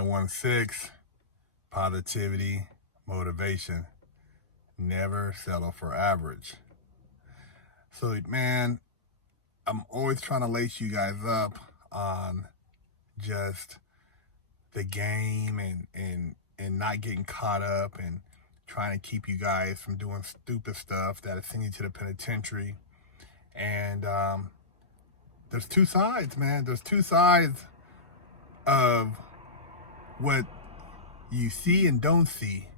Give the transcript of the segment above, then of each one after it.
Herc916, positivity, motivation. Never settle for average. So, man, I'm always trying to lace you guys up on just the game and not getting caught up and trying to keep you guys from doing stupid stuff that'll send you to the penitentiary. And there's two sides, man. There's two sides of what you see and don't see.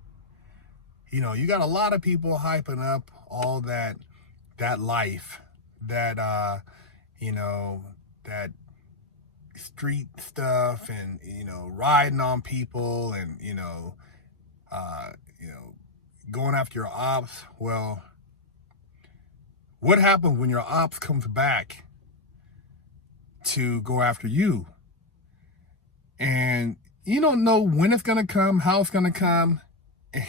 You know, you got a lot of people hyping up all that life, that that street stuff, and riding on people, and going after your ops. Well, what happens when your ops comes back to go after you? And you don't know when it's gonna come, how it's gonna come.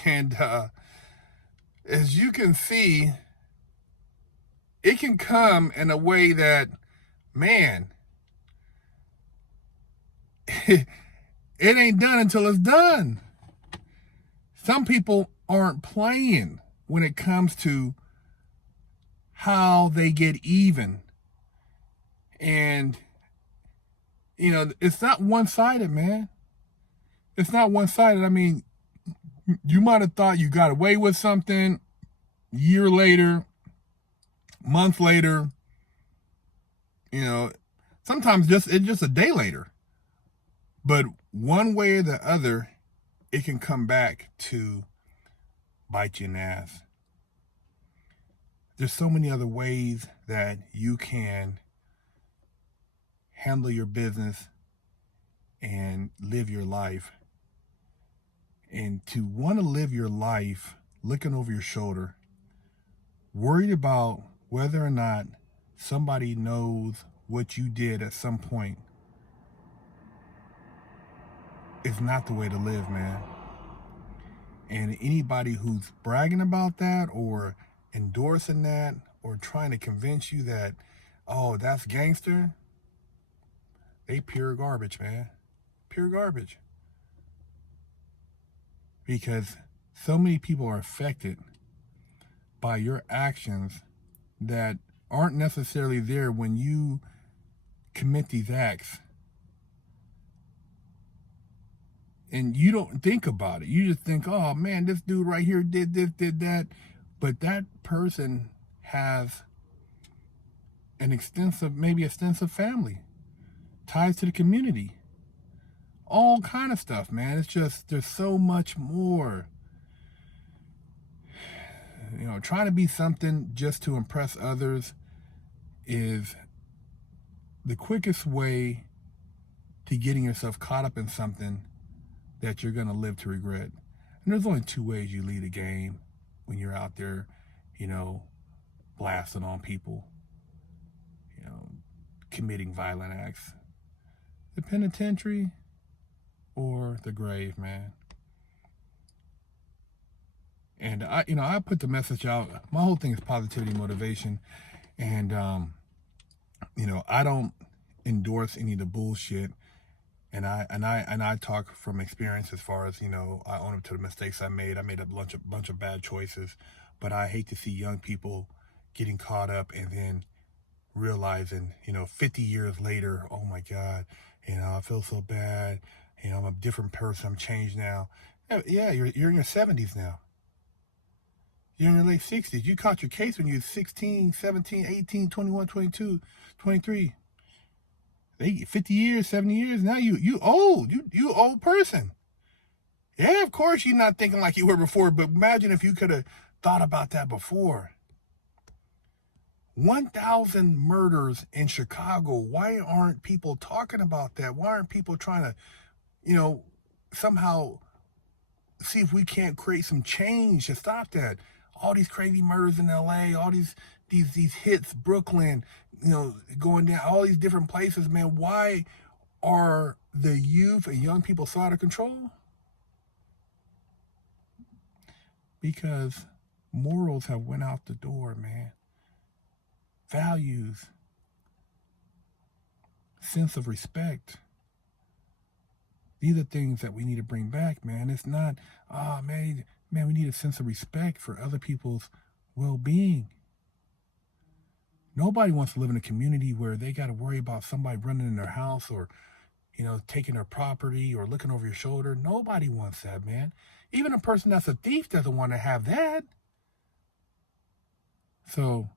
And as you can see, it can come in a way that, man, it ain't done until it's done. Some people aren't playing when it comes to how they get even. And, it's not one-sided, man. It's not one-sided. I mean, you might have thought you got away with something a year later, month later, sometimes it's just a day later. But one way or the other, it can come back to bite you in the ass. There's so many other ways that you can handle your business and live your life. And to want to live your life looking over your shoulder, worried about whether or not somebody knows what you did at some point, is not the way to live, man. And anybody who's bragging about that or endorsing that or trying to convince you that, oh, that's gangster, they pure garbage, man. Pure garbage. Because so many people are affected by your actions that aren't necessarily there when you commit these acts. And you don't think about it. You just think, oh man, this dude right here did this, did that. But that person has maybe extensive family, ties to the community, all kind of stuff, man. It's just, there's so much more. Trying to be something just to impress others is the quickest way to getting yourself caught up in something that you're going to live to regret. And there's only two ways you lead a game when you're out there, blasting on people, committing violent acts. The penitentiary or the grave, man. And I put the message out. My whole thing is positivity, motivation. And, I don't endorse any of the bullshit. And I talk from experience as far as, I own up to the mistakes I made. I made a bunch of bad choices, but I hate to see young people getting caught up and then realizing, 50 years later, oh my God, I feel so bad. I'm a different person. I'm changed now. Yeah, you're in your 70s now. You're in your late 60s. You caught your case when you were 16, 17, 18, 21, 22, 23. 50 years, 70 years, now you old. You old person. Yeah, of course you're not thinking like you were before, but imagine if you could have thought about that before. 1,000 murders in Chicago. Why aren't people talking about that? Why aren't people trying to, somehow see if we can't create some change to stop that? All these crazy murders in LA, all these hits, Brooklyn, going down, all these different places, man. Why are the youth and young people so out of control? Because morals have went out the door, man. Values, sense of respect, These are things that we need to bring back, man. It's not, man, we need a sense of respect for other people's well-being. Nobody wants to live in a community where they got to worry about somebody running in their house or, taking their property or looking over your shoulder. Nobody wants that, man. Even a person that's a thief doesn't want to have that. So,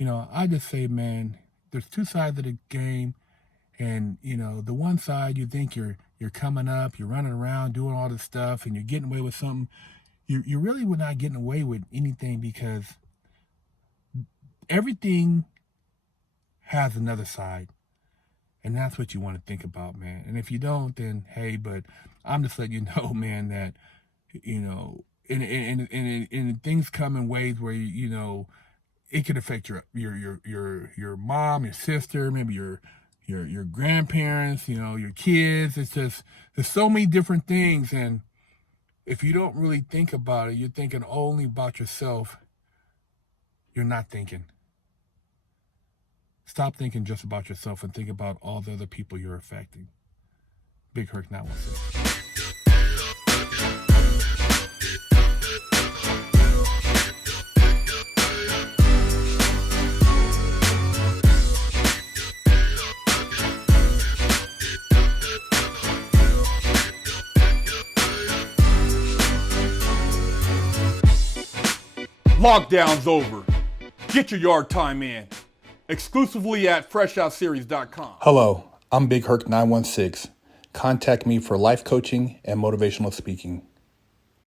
I just say, man, there's two sides of the game. And, the one side, you think you're coming up, you're running around doing all this stuff and you're getting away with something. You really were not getting away with anything, because everything has another side. And that's what you want to think about, man. And if you don't, then hey, but I'm just letting you know, man, that, and things come in ways where, it could affect your mom, your sister, maybe your grandparents, your kids. It's just, there's so many different things. And if you don't really think about it, you're thinking only about yourself. You're not thinking. Stop thinking just about yourself and think about all the other people you're affecting. Big Herc916. Lockdown's over. Get your yard time in. Exclusively at FreshOutSeries.com. Hello, I'm Big Herc916. Contact me for life coaching and motivational speaking.